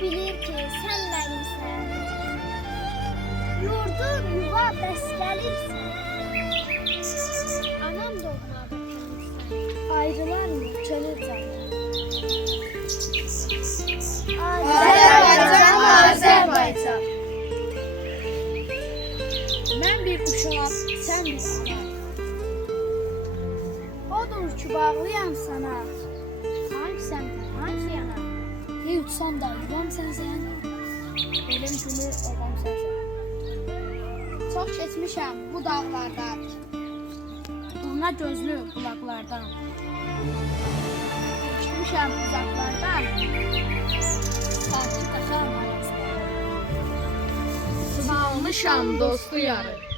bilir ki sən mənimsən. Yurdum, yuva bəsbəlirsən. Anam doğma vətənimsən. Ayrılar mı könül canım? Azərbaycan, Azərbaycan. Mən bir uşaq, sən bir ana. Odur ki bağlıyam sana. Hangi səmtə, hangi yana? Ne utsam da yuvam sənsən. Elim gülür, obam sənsən. Çox keçmişəm bu dağlardan. Durna gözlü bulaqlardan. Çıxmışam uzaqlardan. Sakit axan arasından. Salmışam dostu yarı.